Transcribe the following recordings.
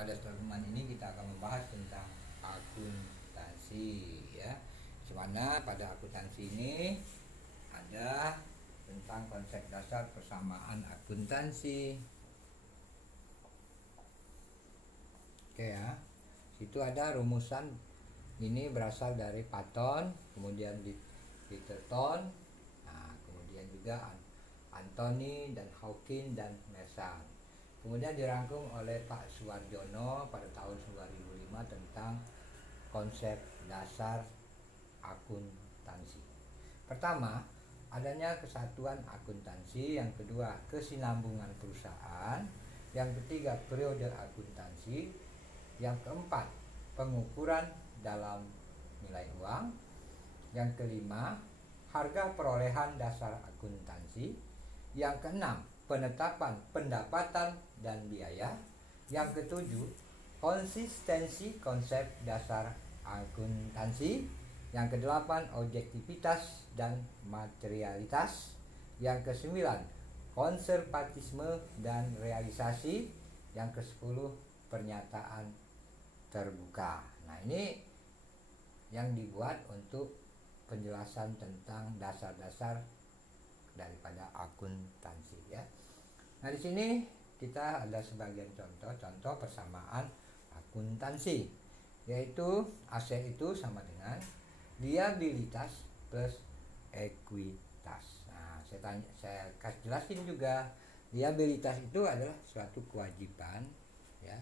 pada pertemuan ini kita akan membahas tentang akuntansi ya. Dimana pada akuntansi ini ada tentang konsep dasar persamaan akuntansi. Oke ya. Situ ada rumusan, ini berasal dari Patton, kemudian Peterson, nah, kemudian juga Anthony dan Hawkins dan Mason. Kemudian dirangkum oleh Pak Suwarjono pada tahun 2005 tentang konsep dasar akuntansi. Pertama, adanya kesatuan akuntansi. Yang kedua, kesinambungan perusahaan. Yang ketiga, periode akuntansi. Yang keempat, pengukuran dalam nilai uang. Yang kelima, harga perolehan dasar akuntansi. Yang keenam, penetapan pendapatan dan biaya. Yang ketujuh, konsistensi konsep dasar akuntansi. Yang kedelapan, objektivitas dan materialitas. Yang kesembilan, konservatisme dan realisasi. Yang kesepuluh, pernyataan terbuka. Nah, ini yang dibuat untuk penjelasan tentang dasar-dasar daripada akuntansi ya. Nah, di sini kita ada sebagian contoh persamaan akuntansi, yaitu aset itu sama dengan liabilitas plus ekuitas. Nah, saya kasih jelasin juga, liabilitas itu adalah suatu kewajiban ya,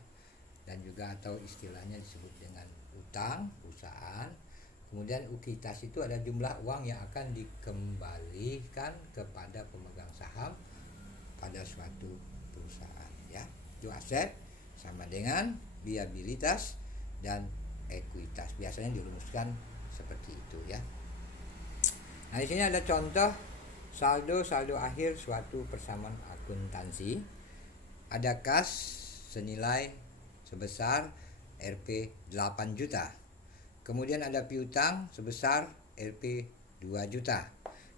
dan juga atau istilahnya disebut dengan utang perusahaan. Kemudian ekuitas itu ada jumlah uang yang akan dikembalikan kepada pemegang saham pada suatu perusahaan ya. Itu aset sama dengan liabilitas dan ekuitas. Biasanya dirumuskan seperti itu ya. Nah, di sini ada contoh saldo akhir suatu persamaan akuntansi. Ada kas senilai sebesar Rp 8 juta. Kemudian ada piutang sebesar Rp 2 juta.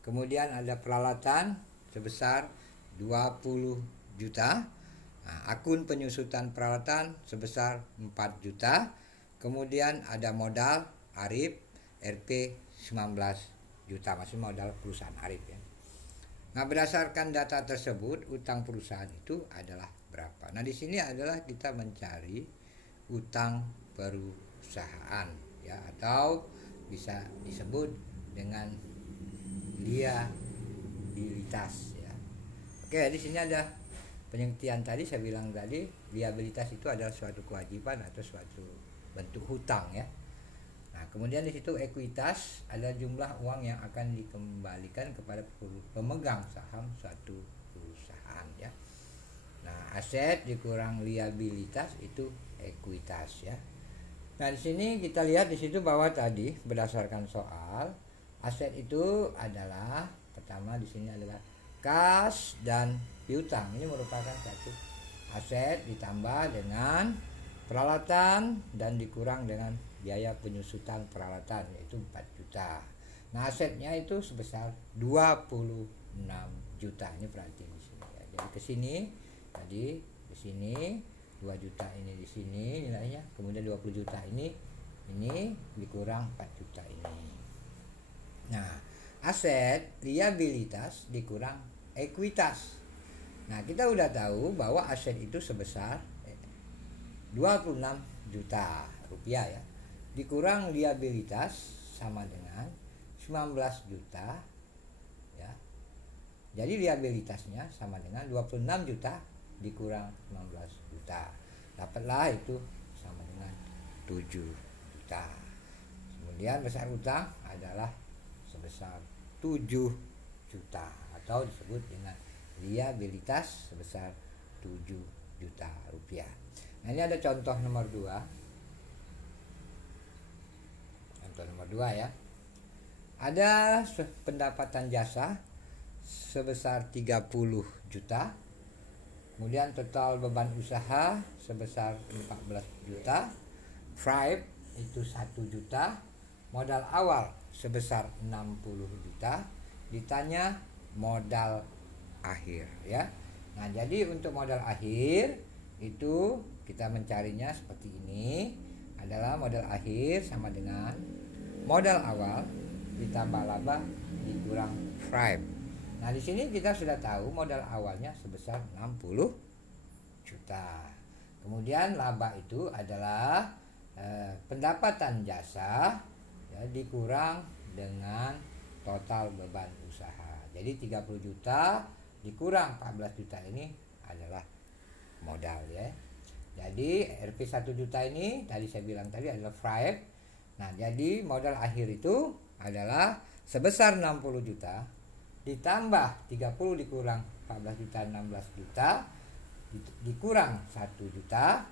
Kemudian ada peralatan sebesar 20 juta. Nah, akun penyusutan peralatan sebesar 4 juta. Kemudian ada modal Arif Rp 19 juta, maksudnya modal perusahaan Arif ya. Nah, berdasarkan data tersebut utang perusahaan itu adalah berapa? Nah, di sini adalah kita mencari utang perusahaan ya, atau bisa disebut dengan liabilitas ya. Oke, di sini ada pengertian tadi, saya bilang tadi liabilitas itu adalah suatu kewajiban atau suatu bentuk hutang ya. Nah, kemudian di situ ekuitas ada jumlah uang yang akan dikembalikan kepada pemegang saham suatu perusahaan ya. Nah, aset dikurang liabilitas itu ekuitas ya. Nah, di sini kita lihat di situ bahwa tadi berdasarkan soal, aset itu adalah pertama di sini adalah kas dan piutang. Ini merupakan satu aset ditambah dengan peralatan dan dikurang dengan biaya penyusutan peralatan, yaitu 4 juta. Nah, asetnya itu sebesar 26 juta. Ini perhatian di sini ya. Jadi ke sini tadi di sini 2 juta ini di sini nilainya, kemudian 20 juta ini dikurang 4 juta ini. Nah, aset liabilitas dikurang ekuitas. Nah, kita udah tahu bahwa aset itu sebesar 26 juta rupiah ya, dikurang liabilitas sama dengan 19 juta ya. Jadi liabilitasnya sama dengan 26 juta dikurang 19 juta, dapatlah itu sama dengan 7 juta. Kemudian besar utang adalah sebesar 7 juta atau disebut dengan liabilitas sebesar 7 juta rupiah. Nah, ini ada contoh nomor 2. Contoh nomor 2 ya. Ada pendapatan jasa sebesar 30 juta. Kemudian total beban usaha sebesar 14 juta. Price itu 1 juta. Modal awal sebesar 60 juta. Ditanya modal akhir ya. Nah, jadi untuk modal akhir itu kita mencarinya seperti ini adalah modal akhir sama dengan modal awal ditambah laba dikurang Thrive. Nah, di sini kita sudah tahu modal awalnya sebesar 60 juta. Kemudian laba itu adalah pendapatan jasa ya, dikurang dengan total beban usaha. Jadi 30 juta dikurang 14 juta ini adalah modal ya. Jadi RP 1 juta ini tadi saya bilang tadi adalah Thrive. Nah, jadi modal akhir itu adalah sebesar 60 juta ditambah 30 dikurang 14 juta 16 juta dikurang 1 juta,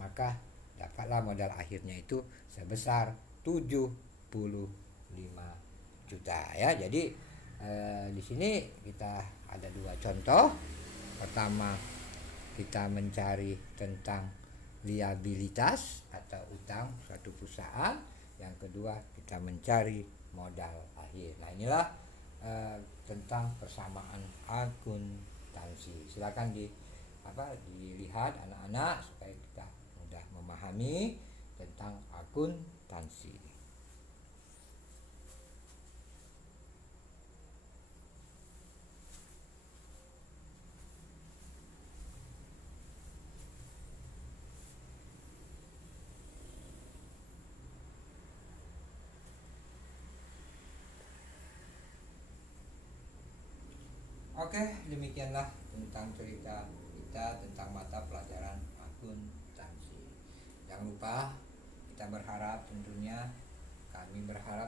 maka dapatlah modal akhirnya itu sebesar 75 juta ya. Jadi di sini kita ada dua contoh. Pertama, kita mencari tentang liabilitas atau utang suatu perusahaan. Yang kedua, kita mencari modal akhir. Nah, inilah tentang persamaan akuntansi. Silakan dilihat anak-anak supaya kita mudah memahami tentang akuntansi. Oke, demikianlah tentang cerita kita tentang mata pelajaran akuntansi. Jangan lupa, kita berharap tentunya,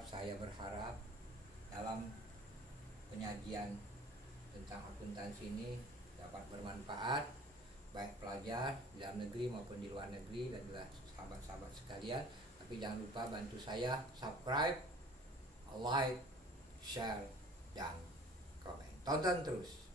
saya berharap dalam penyajian tentang akuntansi ini dapat bermanfaat baik pelajar di dalam negeri maupun di luar negeri dan juga sahabat-sahabat sekalian. Tapi jangan lupa bantu saya subscribe, like, share, dan komen. Tonton terus.